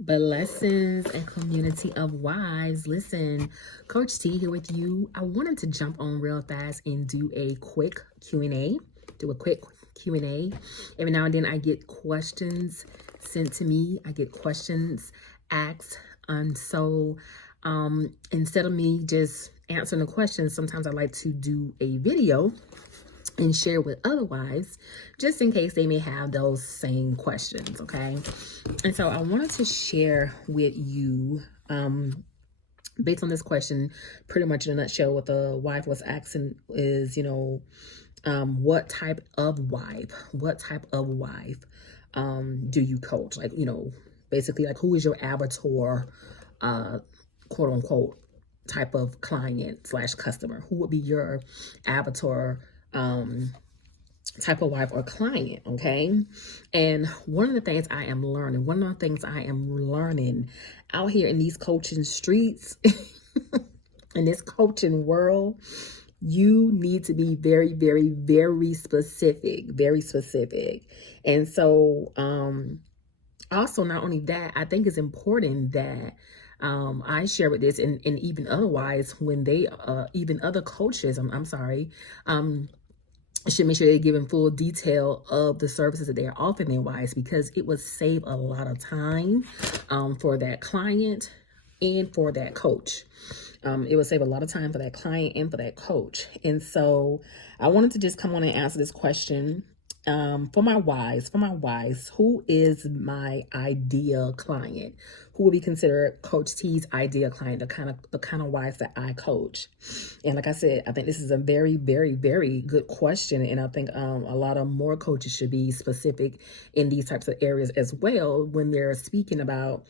Blessings and community of wives. Listen, Coach T here with you. I wanted to jump on real fast and do a quick Q&A. Every now and then I get questions sent to me. I get questions asked. And so instead of me just answering the questions, sometimes I like to do a video and share with other wives just in case they may have those same questions. Okay. And so I wanted to share with you, based on this question, pretty much in a nutshell, what the wife was asking is, what type of wife do you coach? Like, basically like who is your avatar, quote unquote, type of client / customer? Who would be your avatar type of wife or client? Okay. And one of the things I am learning out here in these coaching streets, in this coaching world, you need to be very, very, very specific. And so, also, not only that, I think it's important that I share with this and even otherwise when they, even other coaches, should make sure they're giving full detail of the services that they are offering their wives, because it would save a lot of time for that client and for that coach. It would save a lot of time for that client and for that coach. And so I wanted to just come on and answer this question. For my wives, who is my ideal client? Who would be considered Coach T's ideal client, the kind of wives that I coach? And like I said, I think this is a very, very, very good question. And I think a lot of more coaches should be specific in these types of areas as well when they're speaking about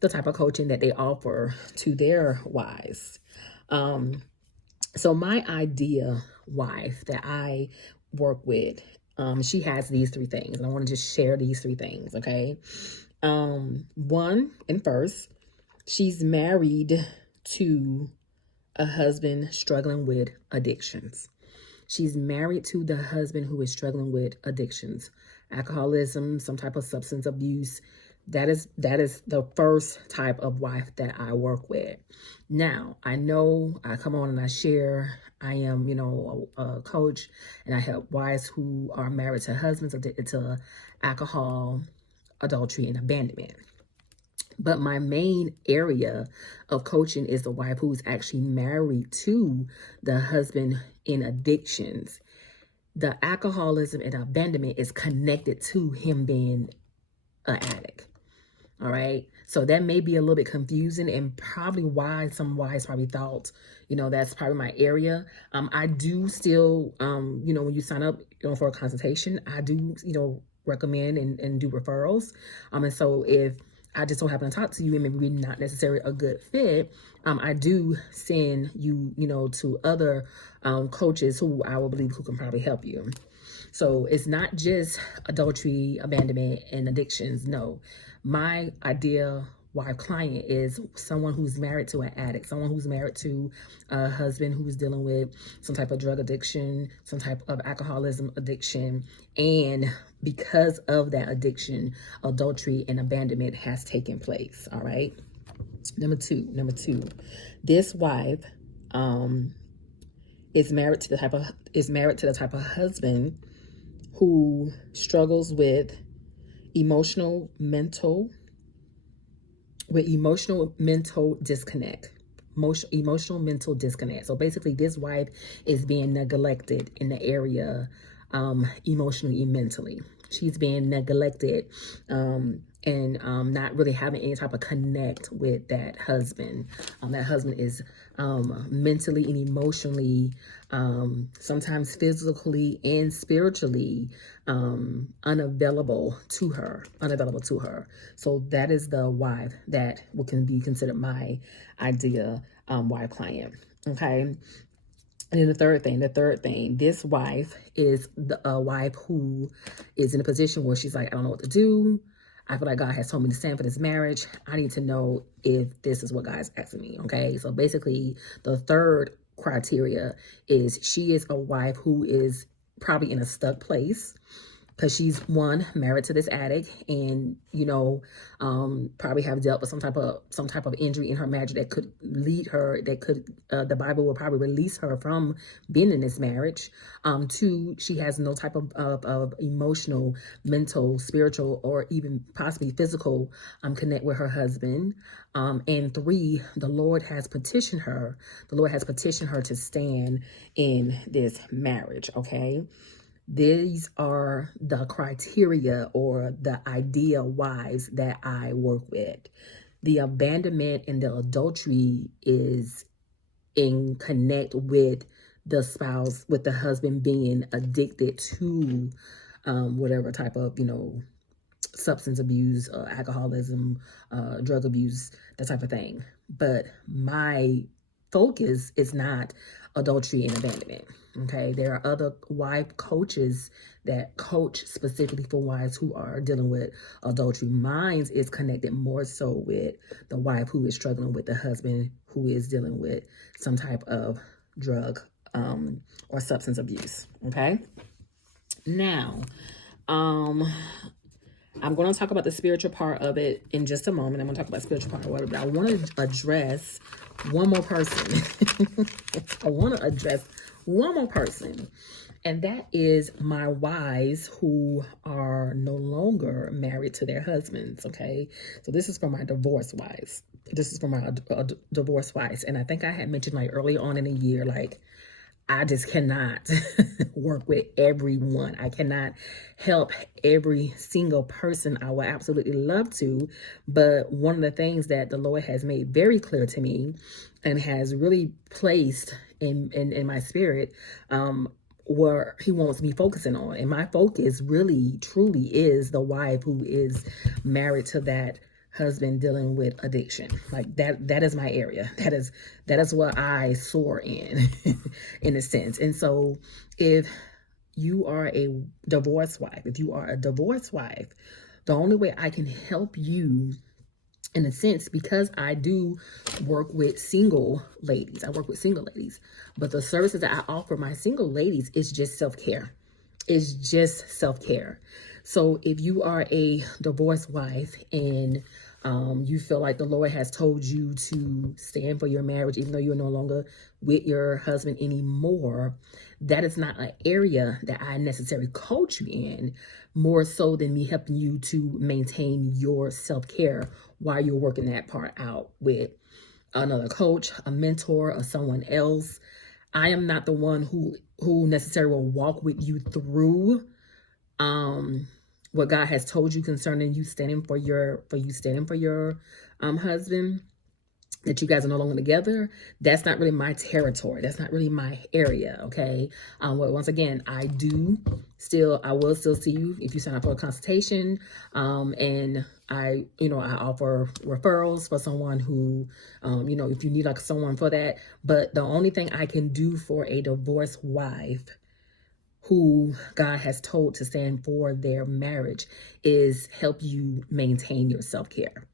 the type of coaching that they offer to their wives. So my ideal wife that I work with, she has these three things, and I want to just share these three things. Okay. One and first, she's married to a husband struggling with addictions. She's married to the husband who is struggling with addictions, alcoholism, some type of substance abuse. That is the first type of wife that I work with. Now, I know I come on and I share, I am, a coach, and I help wives who are married to husbands addicted to alcohol, adultery, and abandonment. But my main area of coaching is the wife who's actually married to the husband in addictions. The alcoholism and abandonment is connected to him being an addict. All right. So that may be a little bit confusing, and probably why some wives probably thought, that's probably my area. I do still, when you sign up, for a consultation, I do, recommend and do referrals. And so if I just don't happen to talk to you and maybe we're not necessarily a good fit, I do send you, to other coaches who I will believe who can probably help you. So it's not just adultery, abandonment, and addictions. No, my ideal wife client is someone who's married to an addict, someone who's married to a husband who's dealing with some type of drug addiction, some type of alcoholism addiction. And because of that addiction, adultery and abandonment has taken place. All right. Number two, this wife is married to the type of husband who struggles with emotional mental disconnect. Emotional mental disconnect. So basically, this wife is being neglected in the area emotionally and mentally. She's being neglected and not really having any type of connect with that husband. That husband is mentally and emotionally, sometimes physically and spiritually unavailable to her. So that is the wife that can be considered my ideal wife client. Okay. And then the third thing, this wife is a wife who is in a position where she's like, I don't know what to do. I feel like God has told me to stand for this marriage. I need to know if this is what God's asking me. Okay. So basically the third criteria is she is a wife who is probably in a stuck place. because she's one, married to this addict, and probably have dealt with some type of injury in her marriage that could lead her, the Bible will probably release her from being in this marriage. Two, she has no type of emotional, mental, spiritual, or even possibly physical connect with her husband. And three, the Lord has petitioned her to stand in this marriage. Okay. These are the criteria or the ideal wives that I work with. The abandonment and the adultery is in connect with the spouse, with the husband being addicted to whatever type of, substance abuse, alcoholism, drug abuse, that type of thing. But my focus is not adultery and abandonment. Okay, there are other wife coaches that coach specifically for wives who are dealing with adultery. Mine is connected more so with the wife who is struggling with the husband who is dealing with some type of drug or substance abuse. Okay, now I'm going to talk about the spiritual part of it in just a moment. I'm going to talk about the spiritual part of it, but I want to address one more person. And that is my wives who are no longer married to their husbands, okay? So this is for my divorced wives. Divorced wives. And I think I had mentioned early on in the year, I just cannot work with everyone. I cannot help every single person. I would absolutely love to. But one of the things that the Lord has made very clear to me and has really placed in my spirit, where he wants me focusing on. And my focus really, truly is the wife who is married to that husband dealing with addiction. That is my area. That is what I soar in in a sense. And so if you are a divorced wife, the only way I can help you in a sense, because I do work with single ladies, but the services that I offer my single ladies is just self-care. So if you are a divorced wife and you feel like the Lord has told you to stand for your marriage, even though you're no longer with your husband anymore, that is not an area that I necessarily coach you in, more so than me helping you to maintain your self-care while you're working that part out with another coach, a mentor, or someone else. I am not the one who necessarily will walk with you through what God has told you concerning you standing for your husband, that you guys are no longer together. That's not really my territory. That's not really my area. Okay. Well, once again, I will still see you if you sign up for a consultation. And I offer referrals for someone who, if you need someone for that. But the only thing I can do for a divorced wife who God has told to stand for their marriage is help you maintain your self-care.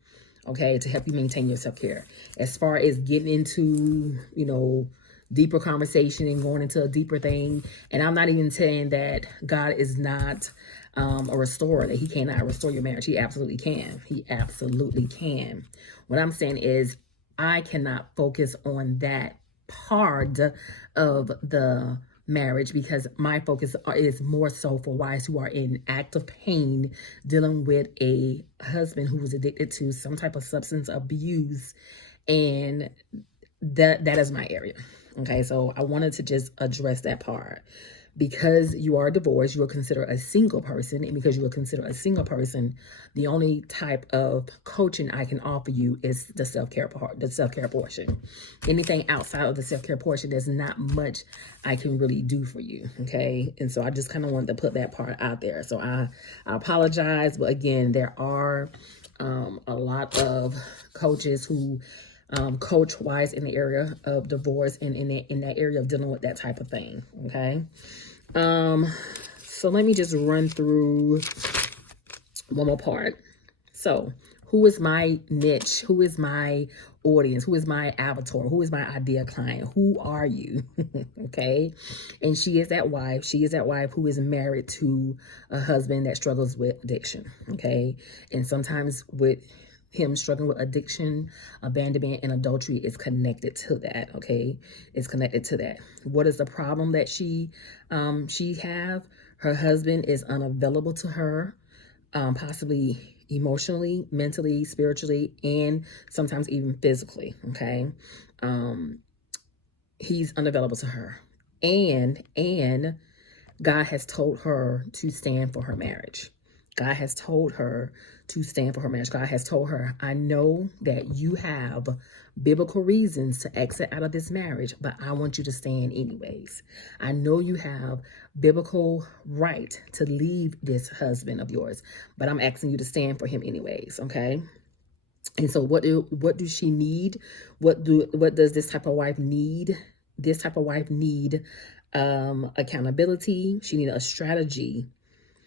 Okay, to help you maintain your self-care. As far as getting into, deeper conversation and going into a deeper thing, and I'm not even saying that God is not a restorer, that he cannot restore your marriage. He absolutely can. What I'm saying is I cannot focus on that part of the marriage, because my focus is more so for wives who are in active pain, dealing with a husband who was addicted to some type of substance abuse, and that is my area. Okay, so I wanted to just address that part. Because you are divorced, you are considered a single person, and because you are considered a single person, the only type of coaching I can offer you is the self-care part, the self-care portion. Anything outside of the self-care portion, there's not much I can really do for you, okay? And so I just kind of wanted to put that part out there. So I apologize, but again, there are a lot of coaches who coach wives in the area of divorce and in that area of dealing with that type of thing. Okay. So let me just run through one more part. So Who is my niche? Who is my audience? Who is my avatar? Who is my ideal client? Who are you? Okay. And she is that wife. She is that wife who is married to a husband that struggles with addiction. Okay. And sometimes with him struggling with addiction, abandonment, and adultery is connected to that. Okay. It's connected to that. What is the problem that she have? Her husband is unavailable to her, possibly emotionally, mentally, spiritually, and sometimes even physically. Okay. He's unavailable to her. And God has told her to stand for her marriage. God has told her to stand for her marriage. God has told her, I know that you have biblical reasons to exit out of this marriage, but I want you to stand anyways. I know you have biblical right to leave this husband of yours, but I'm asking you to stand for him anyways, okay? And so what do she need? What does this type of wife need? This type of wife need accountability. She needs a strategy.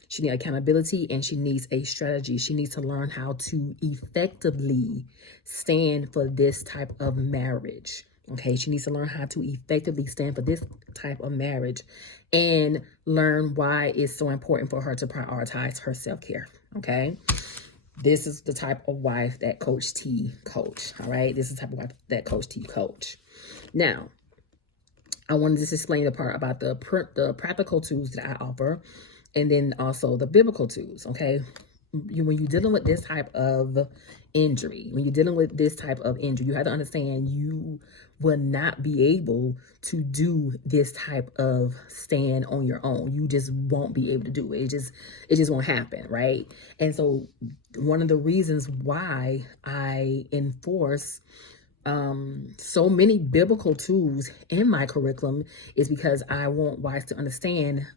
She needs accountability, and she needs a strategy. She needs to learn how to effectively stand for this type of marriage. Okay, she needs to learn how to effectively stand for this type of marriage and learn why it's so important for her to prioritize her self-care. Okay, this is the type of wife that Coach T coach. All right, this is the type of wife that Coach T coach. Now, I wanted to just explain the part about the practical tools that I offer, and then also the biblical tools, okay? When you're dealing with this type of injury, you have to understand you will not be able to do this type of stand on your own. You just won't be able to do it. It just won't happen, right? And so one of the reasons why I enforce so many biblical tools in my curriculum is because I want wives to understand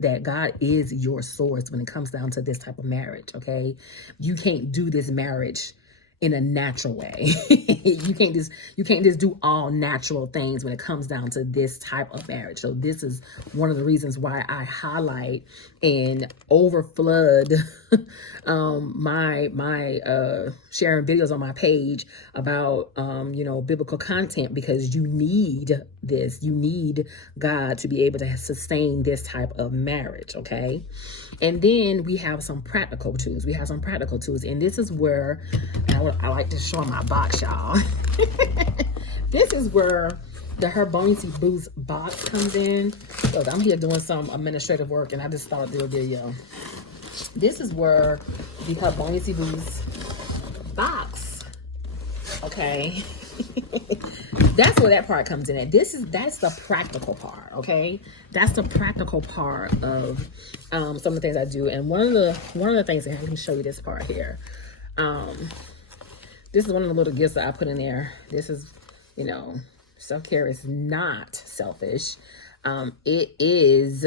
that God is your source when it comes down to this type of marriage, okay? You can't do this marriage in a natural way. you can't just do all natural things when it comes down to this type of marriage. So this is one of the reasons why I highlight and overflood my sharing videos on my page about biblical content, because you need this. You need God to be able to sustain this type of marriage, okay? And then we have some practical tools. And this is where I like to show my box, y'all. This is where the Her Buoyancy Boost box comes in. So I'm here doing some administrative work, and I just thought I'd do a video. This is where the Her Buoyancy Boost box, okay? That's where that part comes in at. That's the practical part, okay? That's the practical part of some of the things I do. And one of the things that I can show you this part here. This is one of the little gifts that I put in there. This is, self-care is not selfish. It is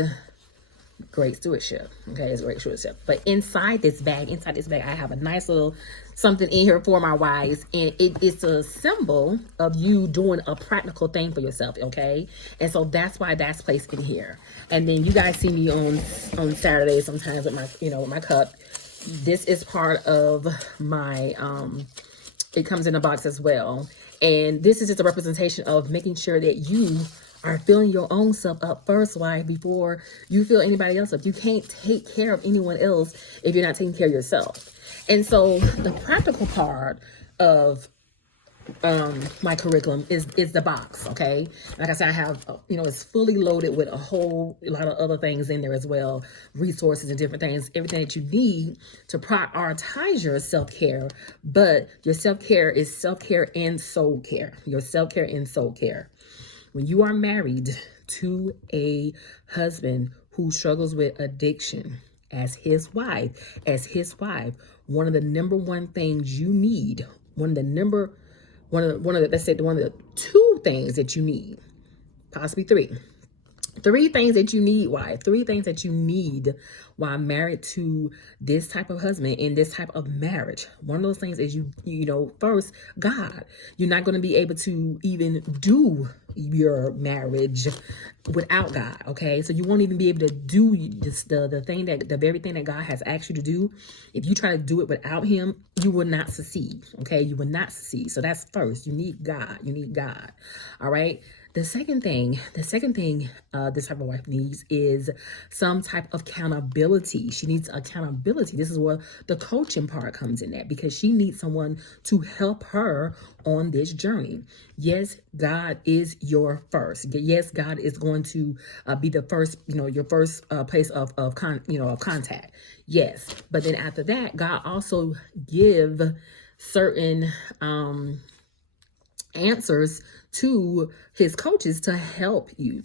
great stewardship. Okay, it's great stewardship. But inside this bag, I have a nice little something in here for my wives, and it's a symbol of you doing a practical thing for yourself. Okay, and so that's why that's placed in here. And then you guys see me on Saturdays sometimes with my with my cup. This is part of my it comes in a box as well, and this is just a representation of making sure that you are filling your own self up first, wife, before you fill anybody else up. You can't take care of anyone else if you're not taking care of yourself. And so the practical part of my curriculum is the box, okay? Like I said, I have, it's fully loaded with a whole lot of other things in there as well, resources and different things, everything that you need to prioritize your self-care. But your self-care is self-care and soul care. Your self-care and soul care. When you are married to a husband who struggles with addiction, as his wife, one of the number one things you need, one of the two things that you need, possibly three, Three things that you need, wife. Three things that you need while married to this type of husband in this type of marriage. One of those things is first, God. You're not going to be able to even do your marriage without God. Okay, so you won't even be able to do the very thing that God has asked you to do. If you try to do it without Him, you will not succeed. Okay, you will not succeed. So that's first. You need God. You need God. All right. The second thing this type of wife needs is some type of accountability. She needs accountability. This is where the coaching part comes in at, because she needs someone to help her on this journey. Yes, God is your first. Yes, God is going to be the first, your first place of contact. Yes, but then after that, God also give certain answers to His coaches to help you,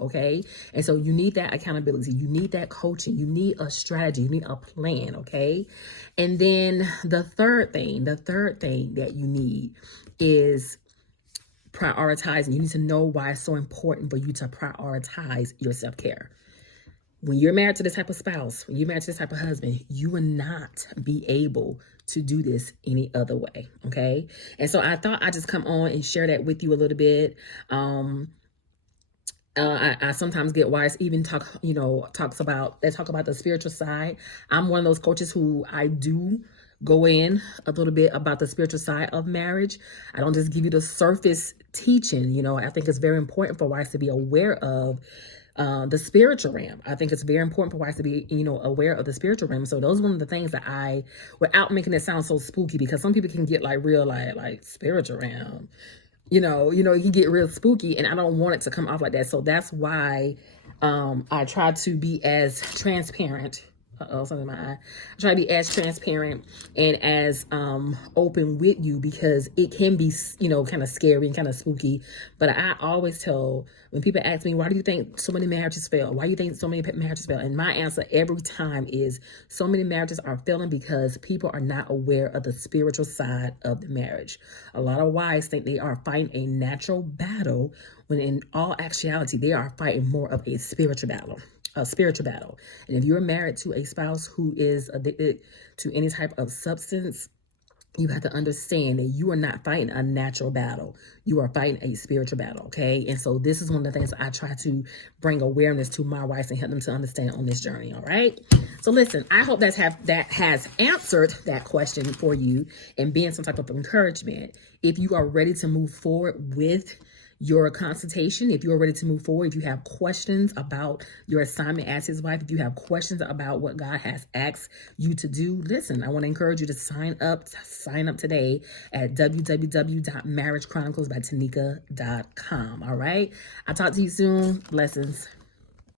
okay? And so you need that accountability, you need that coaching, you need a strategy, you need a plan, okay? And then the third thing that you need is prioritizing. You need to know why it's so important for you to prioritize your self-care. When you're married to this type of spouse, when you're married to this type of husband, you will not be able to do this any other way. Okay. And so I thought I'd just come on and share that with you a little bit. I sometimes get wives even talk about the spiritual side. I'm one of those coaches who I do go in a little bit about the spiritual side of marriage. I don't just give you the surface teaching. I think it's very important for wives to be aware of the spiritual realm. I think it's very important for wives to be, aware of the spiritual realm. So those are one of the things that without making it sound so spooky, because some people can get real like spiritual realm, you can get real spooky, and I don't want it to come off like that. So that's why I try to be as transparent. Something in my eye. I try to be as transparent and as open with you, because it can be, kind of scary and kind of spooky. But I always tell, when people ask me, why do you think so many marriages fail? Why do you think so many marriages fail? And my answer every time is, so many marriages are failing because people are not aware of the spiritual side of the marriage. A lot of wives think they are fighting a natural battle, when in all actuality, they are fighting more of a spiritual battle. And if you're married to a spouse who is addicted to any type of substance, you have to understand that you are not fighting a natural battle. You are fighting a spiritual battle, okay? And so this is one of the things I try to bring awareness to my wives and help them to understand on this journey, all right? So listen, I hope that has answered that question for you and being some type of encouragement. If you are ready to move forward with your consultation, if you're ready to move forward, if you have questions about your assignment as His wife, if you have questions about what God has asked you to do, listen, I want to encourage you to sign up today at www.marriagechroniclesbytanika.com. All right. I'll talk to you soon. Blessings.